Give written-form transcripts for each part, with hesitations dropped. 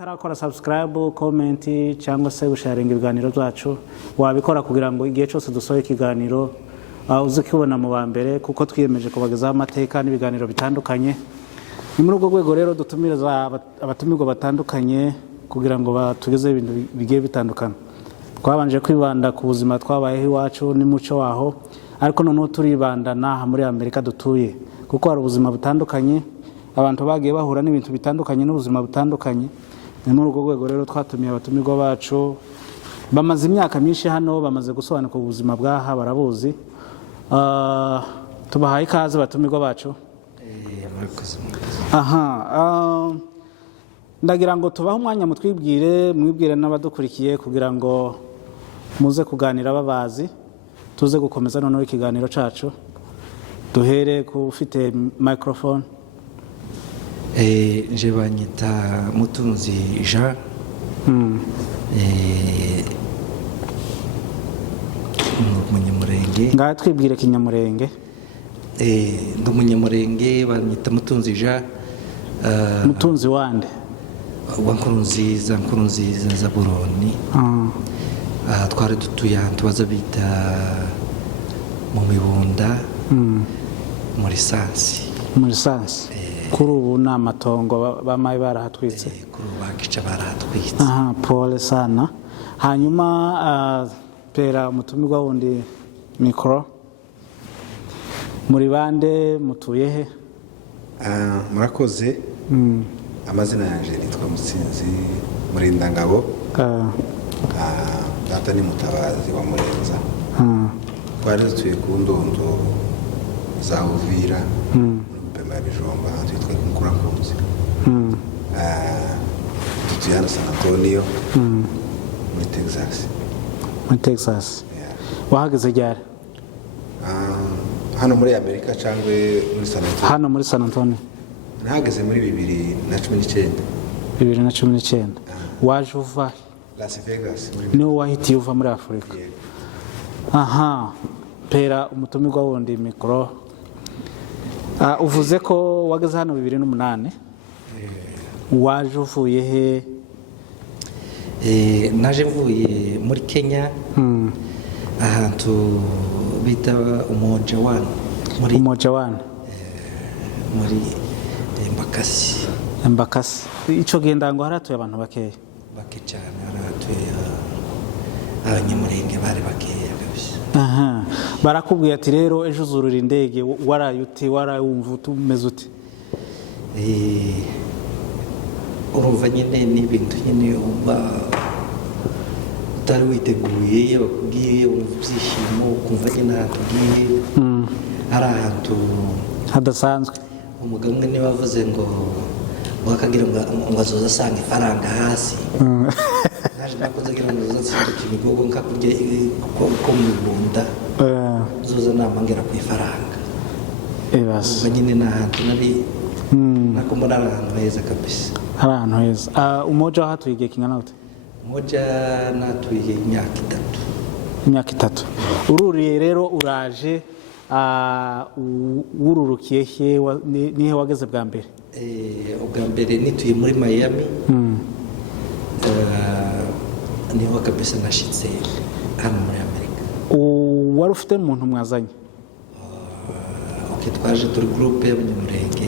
utarakora subscribe, comment cyangwa se gusharinga ibiganiro byacu wabikora kugira ngo igihe cyose dusohoye ikiganiro uze kibona mu ba mbere kuko twiyemeje kubagezaho amateka n'ibiganiro bitandukanye. Ni muri urwo rwego rero dutumiriza abatumirwa batandukanye kugira ngo batugeze ibintu bigiye bitandukana. Twabanje kwibanda ku buzima twabayeho iwacu n'umuco waho, ariko noneho turibanda naha muri Amerika dutuye kuko hari ubuzima butandukanye, abantu bagiye bahura n'ibintu bitandukanye n'ubuzima butandukanye. Ni muri urwo rwego rero twatumiye abatumirwa bacu bamaze imyaka myinshi hano, bamaze gusobanuka ubuzima bwaha, barabuzi. Tubahaye ikaze batumirwa bacu. Ndagira ngo tubahe umwanya mwibwire n'abadukurikiye kugira ngo muze kuganira babazi, tuze gukomeza noneho ikiganiro cacu. Duhere ku ufite microphone. Je banyita Mutunzi Jean. Umunyamurenge. Ngaho twibwire Kinyamurenge. Ndi umunyamurenge, banyita Mutunzi Jean. Mutunzi wande? Wa Nkurunziza Zaburoni. Twari dutuye ahantu baza bita mu Mibunda, muri Sansi. Muri Sansi. Kuri ubu ni amatongo bamaye barahatwitse. Kuri ubu bakica barahatwitse. Pole sana. Hanyuma pera umutumirwa wundi mikoro. Muri bande mutuye he? Murakoze. Amazina yanje nitwa Mutsinzi Murindangabo. Data ni Mutabazi wa Murenza. Twari dutuye ku ndondo za Uvira, Pema ya Bijomba, twitwa Mukurakunzi. Dutuye hano San Antonio, muri Texas. Muri Texas. Wahageze ryari? Hano muri Amerika cyangwa muri San Antonio? Hano muri San Antonio. Nahageze muri 2019. 2019. Waje uva Las Vegas. Niwe wahitiye uva muri Afurika. Pera umutumirwa wundi mikoro. Uvuze ko wageze hano 2008. Waje uvuye he? Naje mvuye muri Kenya, ahantu bita Umoja One. Umoja One. Muri Mbakasi. Ico genda ngo haratuye abantu bakeya. Bake cyane, haratuye abanyamurenge bari bakeya kabisa. Barakubwiye ati rero ejo uzurura indege, warayute warayumva utumeze ute? Urumva nyine n'ibintu nyine uba utari witeguye, bakubwiye wumva ibyishimo, ukumva nyine ahantu ugiye ari ahantu hadasanzwe. Umugabo umwe niwe wavuze ngo wakagira ngo azoza asanga ifaranga hasi. Naje nakoze ngira ngo azoza asanga imigogo nkakurya ko mu Bunda. Zoza namangera ku ifaranga. Ebas. Nyine n'ahantu nari nakomora ahantu heza kabisa. Ahantu heza. Umoja hatuye igihe kingana gute? Umoja natuye imyaka 3. Imyaka 3. Ururiye rero uraje wururukiye he? Nihe wageze bwa mbere? Ubwa mbere nituye muri Miami. Niho kabisa nashitse hano muri Amerika. Wari ufite umuntu mwazanye? Twaje turi groupe y'abanyamurenge.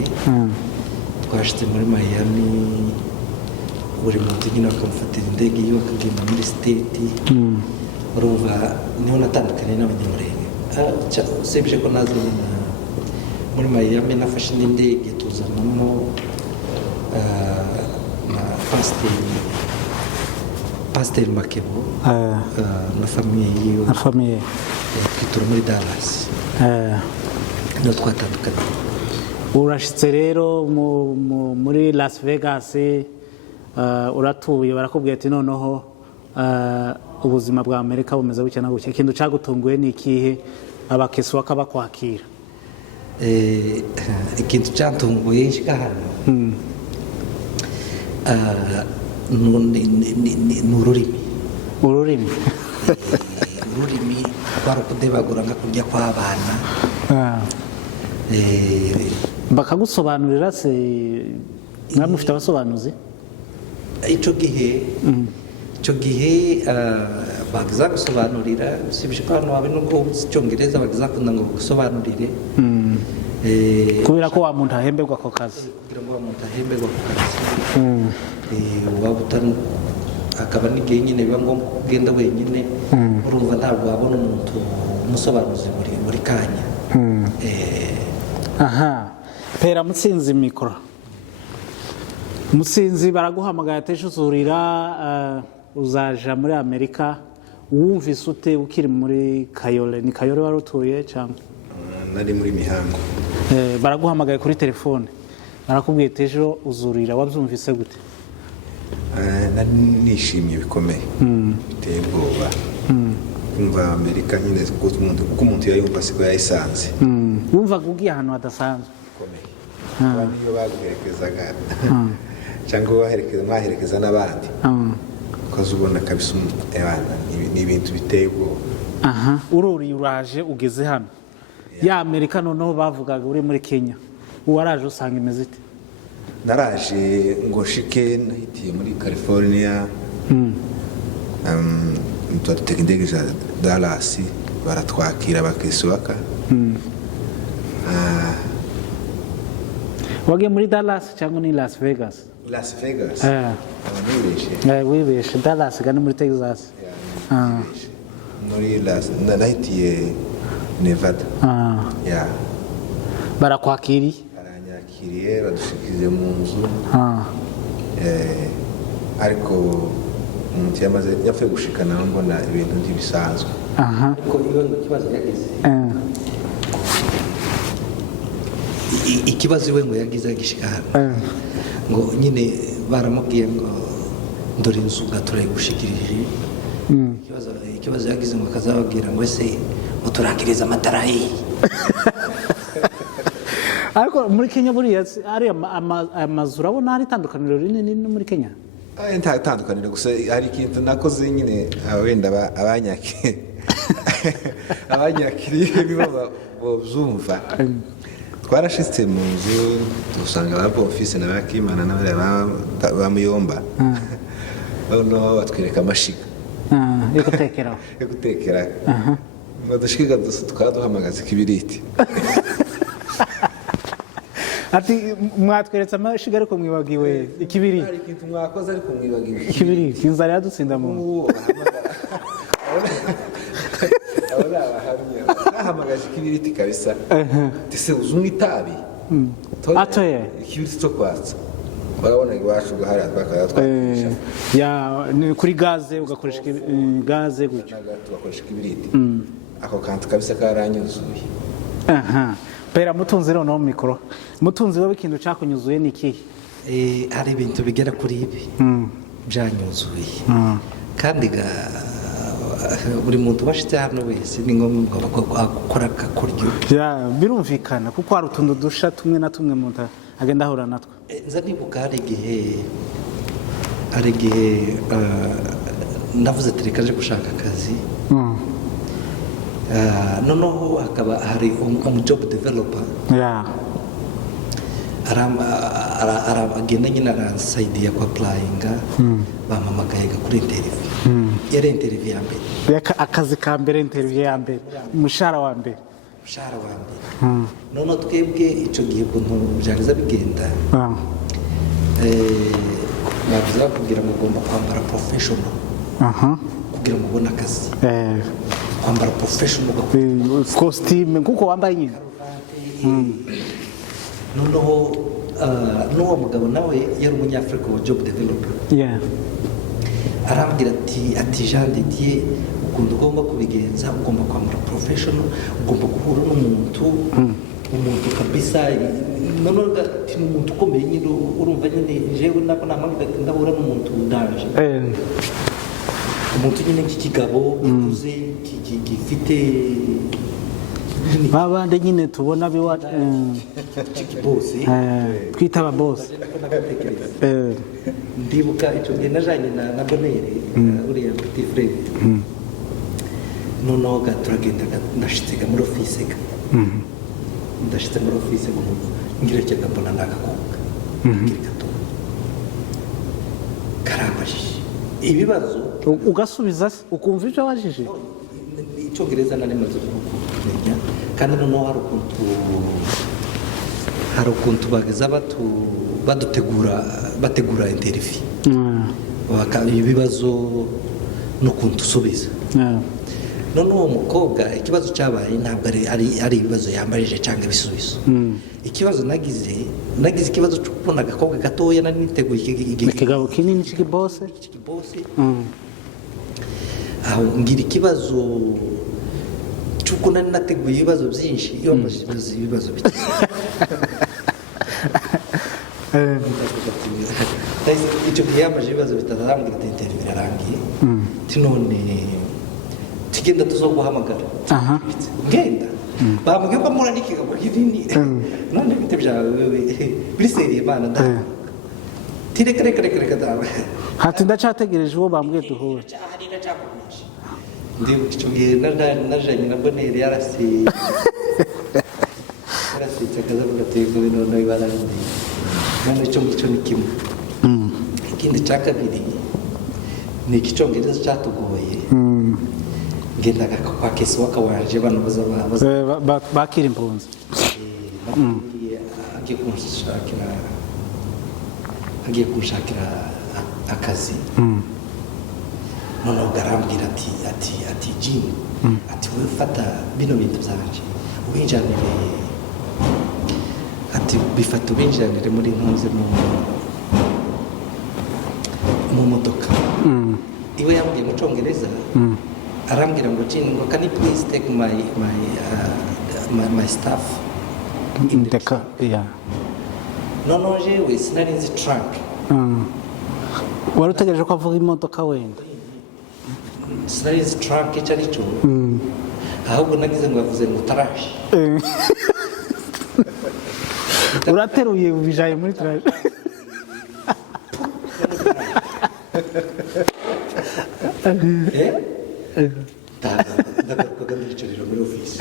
Twashitse muri Miami, buri muntu nyine akamufatira indege yiwe akagenda muri state. Urumva niho natandukanye n'abanyamurenge. Usibye ko nazo muri Miami nafashe indege tuzanamo na Pasteur Makebo na famille yiwe. Na famille. Twitura muri Dallas. No twatandukanye. Urashitse rero muri Las Vegas, uratuye, barakubwiye ati noneho ubuzima bwa Amerika bumeze gutya na gutya. Ikintu cyagutunguye ni ikihe? Abakesi bakabakwakira? Ikintu cyantunguye nshika hano n'ururimi. Ururimi barukudebagura nka kurya kw'abana. Bakagusobanurira se? Mwamufite abasobanuzi? icyo gihe bagiza gusobanurira usibye ko hano habe nubwo uzi icyongereza bagiza kunda ngo gusobanurire kubera ko wa muntu ahemberwa ako kazi kugira ngo wa muntu ahemberwa ako kazi waba utari akaba n'igihe nyine biba ngombwa kugenda wenyine urumva ntabwo wabona umuntu umusobanuzi muri kanya. aha pera Mutsinzi mikoro Mutsinzi baraguhamagaye atesha uzurira uzaja muri Amerika wumvise ute ukiri muri Kayole ni Kayole wari utuye cyangwa nari muri Mihango baraguhamagaye kuri telefone barakubwiye ejo uzurira wabyumvise gute nishimye bikomeye biteye ubwoba kumva Amerika nyine kuko umuntu yayumva siko yayisanze wumvaga ugiye ahantu hadasanzwe bikomeye abandi iyo baguherekezaga cyangwa mwaherekeza n'abandi ukaza ubona kabisa ni ibintu biteye ubwoba. ururiye uraje ugeze hano ya Amerika noneho bavugaga uri muri Kenya waraje usanga imeze ite? Naraje ngo shike nahitiye muri California dutega indege za Dallas baratwakira bakisubaka. wagiye muri Dallas cyangwa ni Las Vegas? Las Vegas wibeshe Dallas gani muri Texas muri nahitiye Nevada. barakwakiriye baranyakiriye badushikirize mu nzu ariko umuntu yapfuye gushikana mbona ibintu by'ibisanzwe ariko ikibazo yagize ikibazo iwe ngo yagize agishika hano ngo nyine baramubwiye ngo ndore inzu turayigushikirije ikibazo yagize ngo akazababwira ngo ese muturakiriza amatara ye ariko muri Kenya buriya ari amazu urabona hari itandukaniro rinini no muri Kenya? nta itandukaniro gusa hari ikintu nakoze nyine wenda abanyakiriye biba babyumva. Twarashitse mu nzu dusanga aba office na bakimana ba Muyomba noneho batwereka amashiga yo gutekera badushiga twaduhamagaza ikibiriti ati mwatweretse amashiga ariko mwibagiwe ikibiriti. hari ikintu mwakoze ariko mwibagiwe ikibiriti inzara yadutsinda mu ahamagaje ikibiriti kabisa tese uzumwe itabi atoye ikibiriti cyo kwatsa barabona iwacu gahari twakaya twakisha ni kuri gaze ugakoresha gaze gutyo tugakoresha ikibiriti ako kantu kabisa karanyuzuye. pera Mutunzi rero no mikoro Mutunzi wowe ikintu cyakunyuzuye ni iki? hari ibintu bigera kuri ibi byanyuzuye kandi buri muntu bashitse hano wese ni ngombwa gukora akakoryo birumvikana kuko hari utuntu dusha tumwe na tumwe umuntu agenda ahura natwo. nza nibuka hari igihe navuze terekaje gushaka akazi noneho hakaba hari job developer aragenda nyine aransaidiya kwa applyinga bampamagaye kuri interview yari interview ya mbere akazi ka mbere interview ya mbere umushahara wa mbere noneho twebwe icyo gihe ukuntu byageza bigenda bavuze kugira ngo ugomba kwambara professional kugira ngo ubone akazi kwambara professional costume kuko wambaye nyine noneho n'uwo mugabo nawe yari umunyafurika wa job developer arambwira ati Jean de Dieu ukunda ugomba kubigenza ugomba kwambara professional ugomba guhura n'umuntu kabisa noneho ati n'umuntu ukomeye nyine urumva nyine jewe nako namanga ndahura n'umuntu ndaje umuntu nyine nk'ikigabo gikuze gifite babande nyine tubona biwa boss twita aba boss ndibuka icyo gihe najanye na bonere uriya petit frère noneho turagenda ndashitse muri office ndashitse muri office ngira cyangwa mbona nagakobwa ngira gato karambajije ibibazo ugasubiza ukumva ibyo wajije icyongereza nari maze kumenya kandi noneho hari ukuntu bageza bategura interview ibibazo n'ukuntu usubiza noneho uwo mukobwa ikibazo cyabaye ntabwo ari ibibazo yambajije cyangwa ibisubizo ikibazo nagize ikibazo cyo kubona agakobwa gatoya nari niteguye ikigabo kinini cy'ikibose aho ngira ikibazo cy'uko nari nateguye ibibazo byinshi iyo mbashyize ibibazo bike icyo gihe yambaje ibibazo bitatu arambwira ati interview irarangiye none tugenda tuzoguhamagara ugenda bambwiye ko mpura n'ikigabo kinini none bite byawe biri seriye mana reka dawe hati ndacyategereje uwo bambwiye duhure ndibuka icyo gihe najanye na boneri yarasitse akazavuga ati ko bino bibarandi none icyo ngicyo ni kimwe ikindi cya kabiri ni icyongereza cyatugoye ngendaga kwa kesi wakawanje bano bakira impunzi agiye kunshakira akazi noneho garambwira ati Jim ati wowe fata bino bintu byanje ubinjanire ati bifata ubinjanire muri ntuze mu modoka iwe yambwiye mu cyongereza arambwira ngo Jim ngo can you please take my stuff in the car noneho jewe sinari nzi trunk wari utegereje ko avuga imodoka wenda sinari nzi trunk icyo ari cyo ahubwo nagize ngo yavuze ngo taraje urateruye ubijaye muri taraje ndagarukaga ndicarira muri ofisi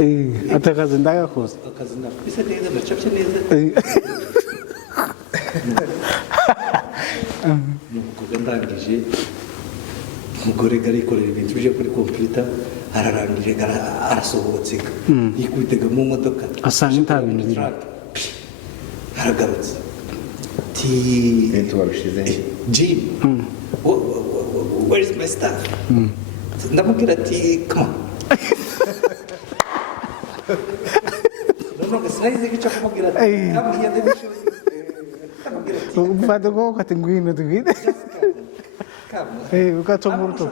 ati akazi ndagakoze akazi nafise neza nacapye neza nukuvuga ndangije umugore garikorera ibintu bije kuri computer ararangije arasohotse yikubitega mu modoka asanga nta bintu biri aragarutse Jim where is my stuff ndamubwira ati come on no sinaize icyo kumubwira ati ndamubwira ati ufata ko kati ngwino tugide ukatomba uruto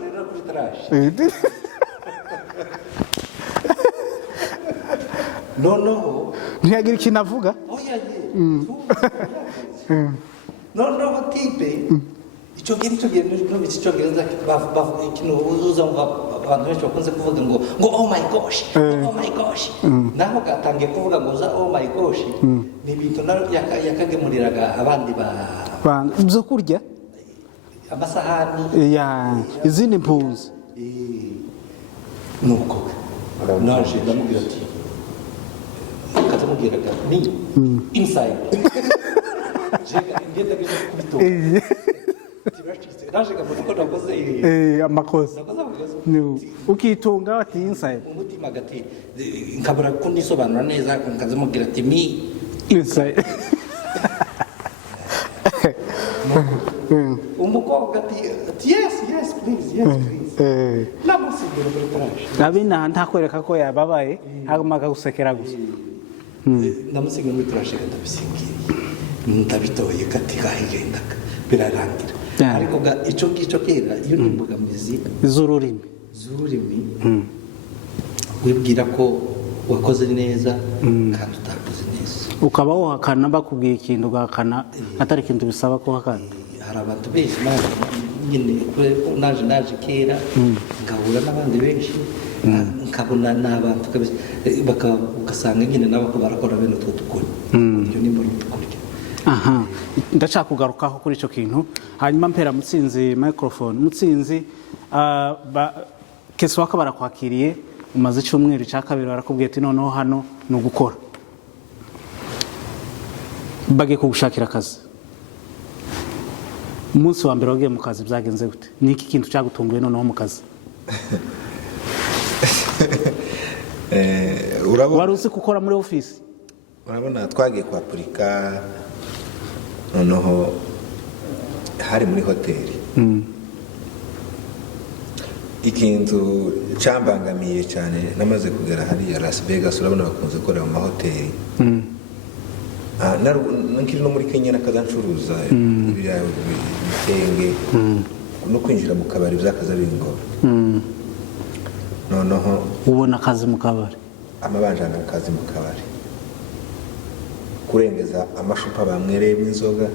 noneho ntiyagira ikintu avuga noneho tipe icyo gihe icyongereza bavuga ikintu uzuza abantu benshi bakunze kuvuga ngo oh my gosh naho gatangiye kuvuga ngo za oh my gosh ni ibintu yakagemuriraga abandi byo kurya amasahani izindi mpunzi nuko naje ndamubwira ati akazamubwiraga ni inside ngenda kubitoka naje gamuto ko nakoze amakosa ukitunga ati inside umutima gati nkabura ko nisobanura neza nkazamubwira ati mi inside umukobwa ati yes please namusimbira muri trash nabina ntakwereka ko yababaye haguma gusekera gusa namusimbira muri trash ndabisingiye ndabitoye kati kahigendaga birarangira ariko icyo ngicyo kera iyo nimbogamizi z'ururimi wibwira ko wakoze neza kandi utakoze neza ukaba wahakana bakubwiye ikintu ugahakana atari ikintu bisaba kuhakana hari abantu benshi nyine naje kera ngahura n'abandi benshi nkabona n'abantu ugasanga nyine nabo ko barakora bene utwo dukora ibyo nimba ari utukurya ndashaka kugarukaho kuri icyo kintu hanyuma mpera Mutsinzi microphone Mutsinzi kesi waka barakwakiriye umaze icyumweru cya kabiri barakubwiye ati noneho hano ni ugukora bagiye kugushakira akazi umunsi wa mbere wagiye mu kazi byagenze gute niki kintu cyagutunguye noneho mu kazi wari uzi gukora muri office urabona twagiye kwa Purika noneho hari muri hoteli ikintu cyambangamiye cyane namaze kugera hariya Las Vegas urabona bakunze gukorera mu mahoteli nkiri no muri Kenya nakazancuruza ibirayi bitenge no kwinjira mu kabari byakaza bingora noneho ubona akazi mu kabari amabanjana akazi mu kabari kurengeza amashupa bamwereyemo inzoga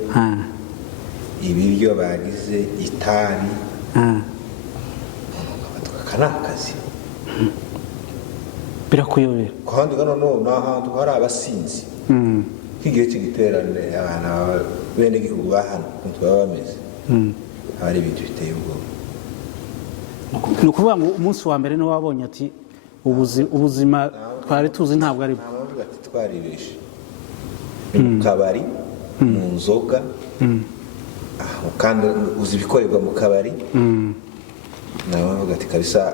ibiryo bagize itabi kana akazi birakuyobera kandi noneho n'ahantu hari abasinzi kigiye kigiterane abana bene gihugu bahano kuntu baba bameze hari ibintu biteye ubwoba ni ukuvuga ngo umunsi wa mbere niwe wabonye ati ubuzima twari tuzi ntabwo ari bwo ati twaribeshe mu kabari mu nzoga kandi uzi ibikorerwa mu kabari nawe bavuga ati kabisa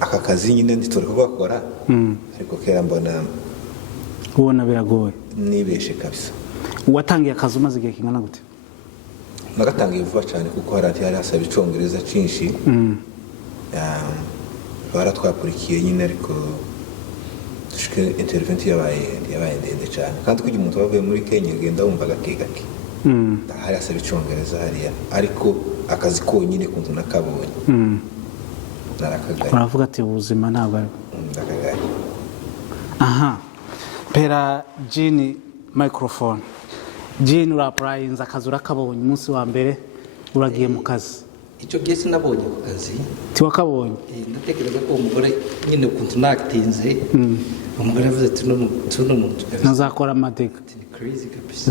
aka kazi nyine nditore ko gakora ariko kera mbona ubona biragoye nibeshe kabisa watangiye akazi umaze igihe kingana gute nagatangiye vuba cyane kuko hari hasaba icongereza cyinshi baratwapurikiye nyine ariko dushike interventi yabaye ndende cyane kandi kugira umuntu wavuye muri Kenya agenda wumva gake gake hari hasaba icongereza hariya ariko akazi konyine kuntu nakabonye narakagaye uravuga ati ubuzima ntabwo ari ndakagaye aha pera Jean microphone Jean urapurayinze akazi urakabonye umunsi wa mbere uragiye mu kazi icyo gihe sinabonye ku kazi tiwakabonye ndatekereza ko umugore nyine ukuntu natinze umugore yavuze ati tuno muntu nazakora amadega ni crazy kabisa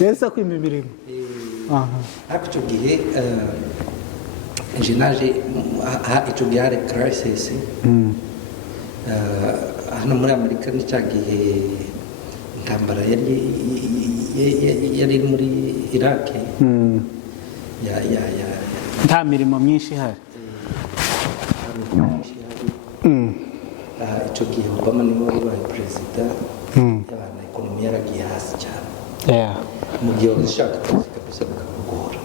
yesa kwima imirimo ariko icyo gihe nje naje icyo gihe hari crisis hano muri Amerika ni cya gihe intambara yari muri Iraq nta mirimo myinshi ihari icyo gihe Obama niwe wabaye perezida y'abantu ekonomi yaragiye hasi cyane mu gihe wazishaka akazi kabisa bikakugora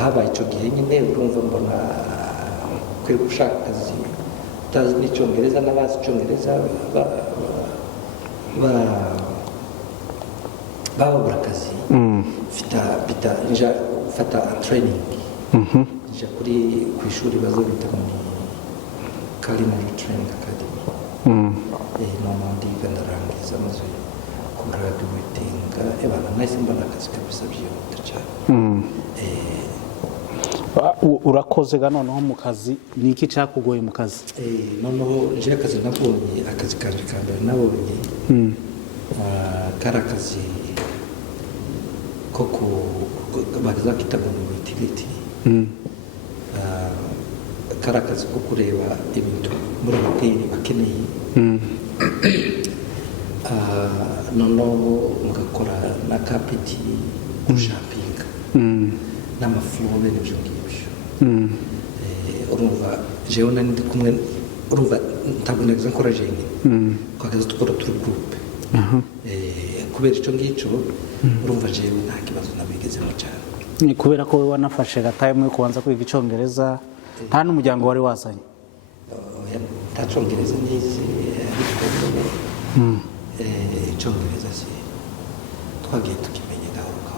habaye icyo gihe nyine urumva mbona kwe gushaka akazi utazi n'icyongereza n'abazi icyongereza bababura akazi fata training nja ku ishuri bazobita muri Culinary Training Academy noneho ndiga ndarangiza maze kugraduatinga ebana nahise mbona akazi kabisa byihuta cyane urakoze ga noneho mu kazi ni iki cyakugoye mu kazi noneho nje akazi nabonye akazi kanje ka mbere nabonye kari akazi ko baza kita ngo ni utility kari akazi ko kureba ibintu muri hoteli bakeneye noneho mugakora na kapiti gushapinga n'amafuro n'ibyo ngibyo urumva jewe nari ndi kumwe urumva ntabwo nagize nkora jenyine twagaze dukora turi groupe kubera icyo ngicyo urumva jewe nta kibazo nabigezemo cyane ni kubera ko wowe wanafashe gatayimwe kubanza kwiga icyongereza nta n'umuryango wari wazanye nta cyongereza nize ariko icyongereza si twagiye tukimenya gahoro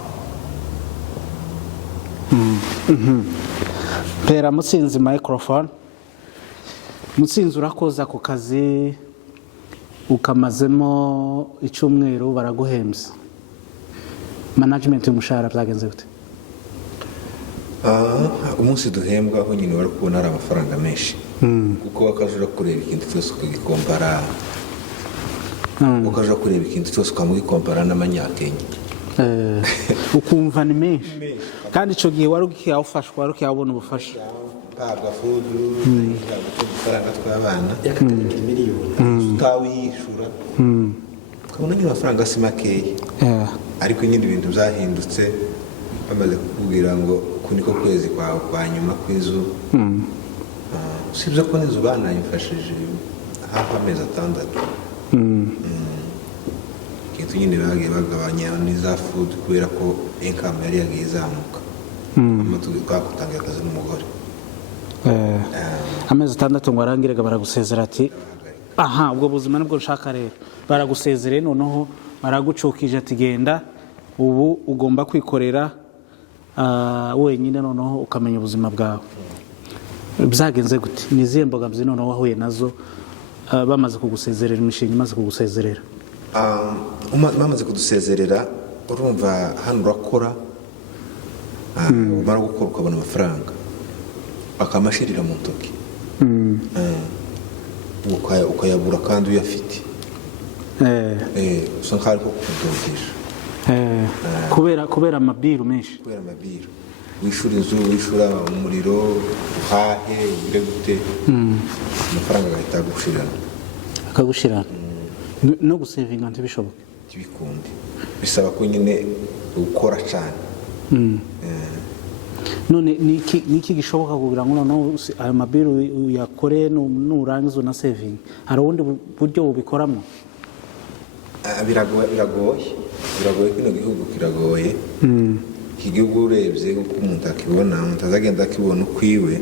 pera Mutsinzi microphone Mutsinzi urakoza ku kazi ukamazemo icyumweru baraguhembye management y'umushahara byagenze gute umunsi duhembwa aho nyine wari kubona ari amafaranga menshi kuko wakajura kureba ikintu cyose ukagikompara ukaja kureba ikintu cyose ukamugikompara n'amanyakenya ukumva ni menshi kandi icyo gihe wari ukiyawufashwa wari ukiyabona ubufasha pabwa fudu udufaranga tw'abana y'akatariki miliyoni utawiyishura ukabona nyine amafaranga si makeya ariko nyine ibintu byahindutse bamaze kukubwira ngo ku niko kwezi kwawe kwa nyuma kw'izuba. Usibye ko n'izuba banayimfashije hafi amezi 6. Ikintu nyine bagiye bagabanya n'iza food kubera ko income yari yagiye izamuka. Twakutangira akazi n'umugore. Amezi 6 ngo arangiraga baragusezera ati aha ubwo buzima nibwo nshaka rero, baragusezereye noneho baragucukije ati genda ubu ugomba kwikorera wenyine noneho ukamenya ubuzima bwawe. Byagenze gute? Ni izihe mbogamizi noneho wahuye nazo bamaze kugusezerera, imishinga imaze kugusezerera? Bamaze kudusezerera urumva hano urakora umara gukora ukabona amafaranga akamashirira mu ntoki ukayabura kandi uyafite usa nk'aho ari ko kudodesha kubera amabiru menshi, kubera amabiru wishura inzu, wishura umuriro, uhahe ugire gute amafaranga agahita akagushirana no gusevinga ntibishoboke, ntibikundi, bisaba ko nyine ukora cyane. None niki gishoboka kugira ngo noneho ayo mabiru uyakore nurangiza una saving? Hari ubundi buryo bubikoramo? Biragoye kino gihugu kiragoye. Iki gihugu urebye uko umuntu akibona, umuntu azagenda akibona ukwiwe.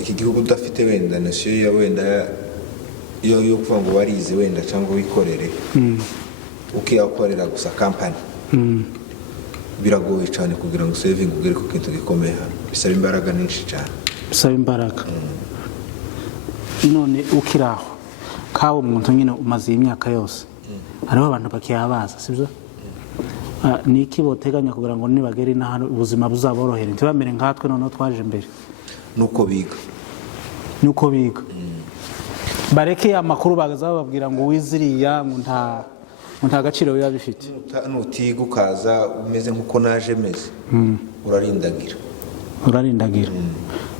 Iki gihugu udafite wenda nasiyo wenda yo kuvuga ngo warize wenda cyangwa wikorere ukiyakorera gusa company, biragoye cyane kugira ngo saving ugere ku kintu gikomeye hano. Bisaba imbaraga nyinshi cyane, bisaba imbaraga. None ukiraho kawo umuntu nyine umaze imyaka yose, hariho abantu bakiyabaza, sibyo? Niki boteganya kugira ngo nibagere n'ahantu ubuzima buzaborohere ntibamere nkatwe noneho twaje imbere? Nuko biga bareke amakuru bagaza bababwira ngo wiziriya ngo nta gaciro biba bifite. Nutiga ukaza umeze nk'uko naje meze, urarindagira.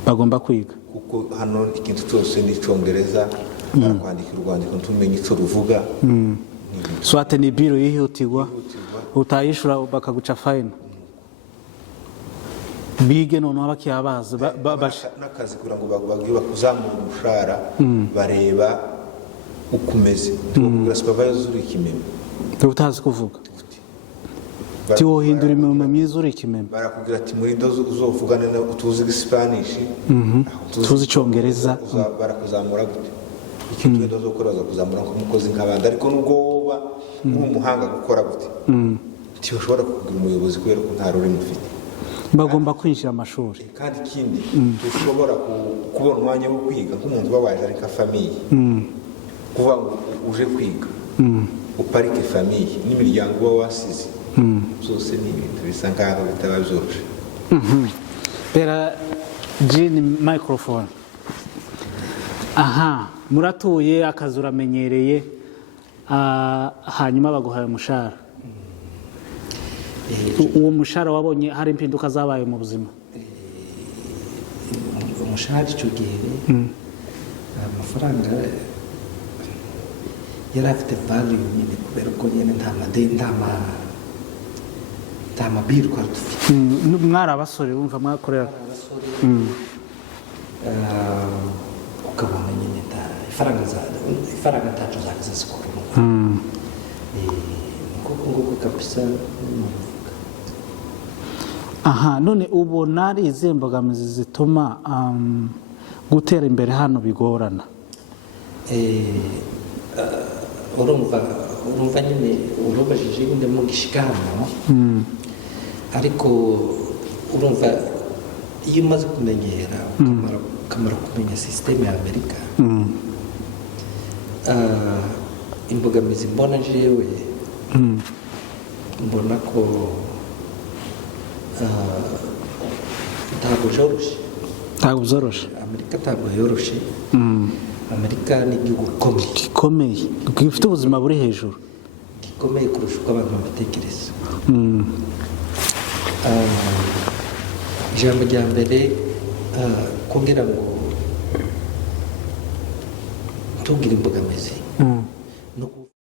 Bagomba kwiga kuko hano ikintu cyose ni Icyongereza, kwandika urwandiko ntumenye icyo ruvuga. Swate ni biro yihutirwa, utayishura bakaguca fine. Bige noneho bakiyabaza n'akazi kugira ngo bakuzamura umushahara, bareba ukumeze. Tukubwira supervisor uri ikimeme, utazi kuvuga ti wohindura imyuma myiza uri ikimeme, barakubwira ati muri ndo uzovugana na utuzi Spanish, tuzi Icyongereza, barakuzamura gute? Ikintu ndo zokora kuzamura nk'umukozi nk'abandi, ariko nubwo woba umuhanga gukora gute ntibashobora kugira umuyobozi kubera ko nta rurimi ufite. Bagomba kwinjira amashuri. Kandi ikindi dushobora kubona umwanya wo kwiga nk'umuntu wabaje ari nka famiye, kuvuga ngo uje kwiga uparike famiye n'imiryango uba wasize, byose ni ibintu bisa nk'aho bitaba byoroshye. Pera Jini microphone. Aha, muratuye akazi uramenyereye, hanyuma baguhaye umushahara. Uwo mushahara wabonye hari impinduka zabaye mu buzima? Umushahara icyo gihe amafaranga yari afite value nyine kubera ko nyine nta mabiru twari dufite. Mwari abasore bumva mwakorera, ukabona nyine ifaranga ntacu zagize zikora nguko kabisa. Aha, none ubona ari izihe mbogamizi zituma gutera imbere hano bigorana? urumva nyine urubajije nyine mu gishikano, ariko urumva iyo umaze kumenyera ukamara kumenya system ya Amerika, imbogamizi mbona jewe mbona ko ntabwo byoroshye. Amerika ntabwo yoroshye. Amerika ni igihugu gikomeye gifite ubuzima buri hejuru, gikomeye kurusha uko abantu babitekereza. Ijambo rya mbere kugira ngo tubwire imbogamizi